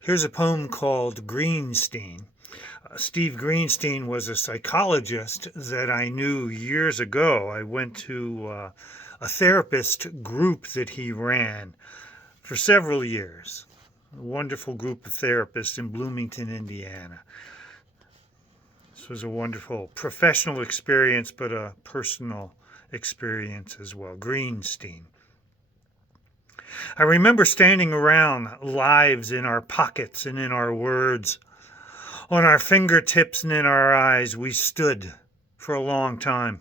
Here's a poem called Greenstein. Steve Greenstein was a psychologist that I knew years ago. I went to a therapist group that he ran for several years. A wonderful group of therapists in Bloomington, Indiana. This was a wonderful professional experience, but a personal experience as well. Greenstein. I remember standing around, lives in our pockets and in our words. On our fingertips and in our eyes, we stood for a long time.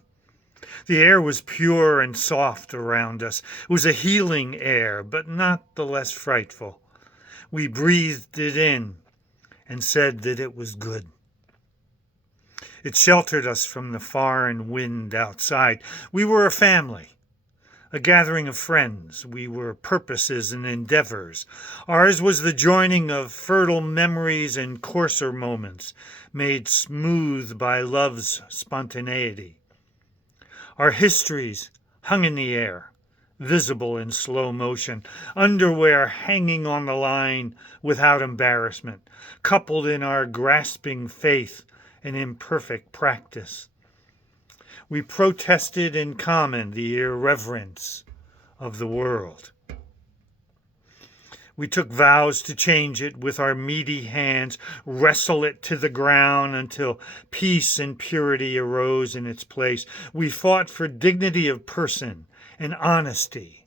The air was pure and soft around us. It was a healing air, but not the less frightful. We breathed it in and said that it was good. It sheltered us from the foreign wind outside. We were a family, a gathering of friends. We were purposes and endeavors. Ours was the joining of fertile memories and coarser moments, made smooth by love's spontaneity. Our histories hung in the air, visible in slow motion, underwear hanging on the line without embarrassment, coupled in our grasping faith and imperfect practice. We protested in common the irreverence of the world. We took vows to change it with our meaty hands, wrestle it to the ground until peace and purity arose in its place. We fought for dignity of person and honesty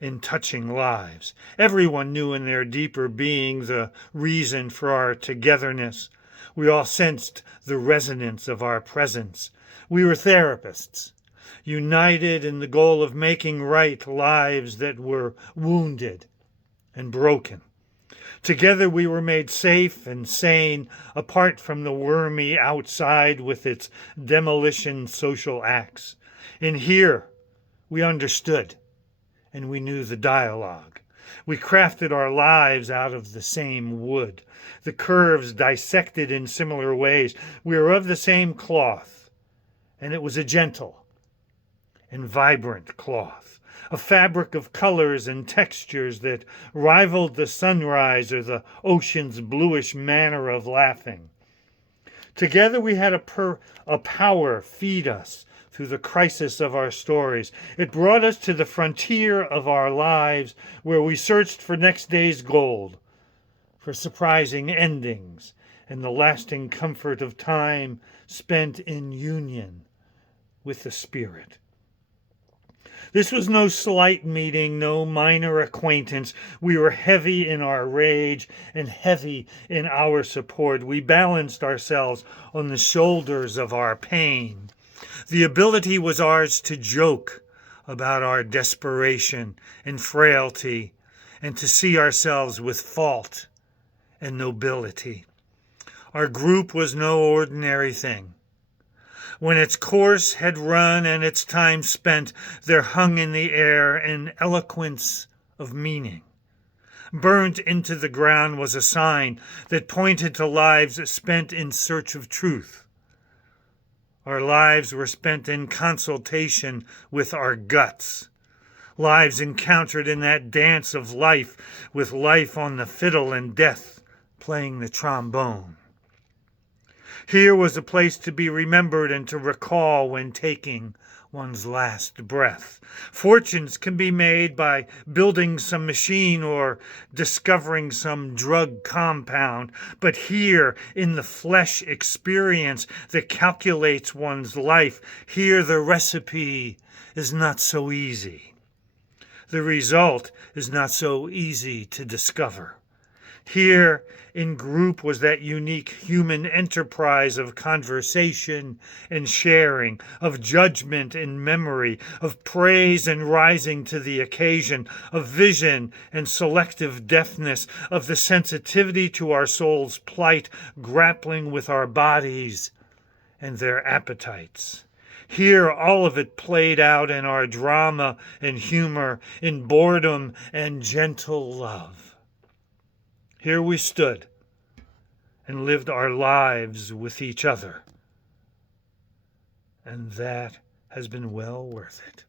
in touching lives. Everyone knew in their deeper being the reason for our togetherness. We all sensed the resonance of our presence. We were therapists, united in the goal of making right lives that were wounded and broken. Together we were made safe and sane, apart from the wormy outside with its demolition social acts. In here we understood, and we knew the dialogue. We crafted our lives out of the same wood, the curves dissected in similar ways. We were of the same cloth, and it was a gentle and vibrant cloth, a fabric of colors and textures that rivaled the sunrise or the ocean's bluish manner of laughing. Together we had a power feed us through the crisis of our stories. It brought us to the frontier of our lives where we searched for next day's gold, for surprising endings, and the lasting comfort of time spent in union with the Spirit. This was no slight meeting, no minor acquaintance. We were heavy in our rage and heavy in our support. We balanced ourselves on the shoulders of our pain. The ability was ours to joke about our desperation and frailty and to see ourselves with fault and nobility. Our group was no ordinary thing. When its course had run and its time spent, there hung in the air an eloquence of meaning. Burnt into the ground was a sign that pointed to lives spent in search of truth. Our lives were spent in consultation with our guts. Lives encountered in that dance of life, with life on the fiddle and death playing the trombone. Here was a place to be remembered and to recall when taking one's last breath. Fortunes can be made by building some machine or discovering some drug compound, but here in the flesh experience that calculates one's life, here the recipe is not so easy. The result is not so easy to discover. Here in group was that unique human enterprise of conversation and sharing, of judgment and memory, of praise and rising to the occasion, of vision and selective deafness, of the sensitivity to our soul's plight, grappling with our bodies and their appetites. Here all of it played out in our drama and humor, in boredom and gentle love. Here we stood and lived our lives with each other, and that has been well worth it.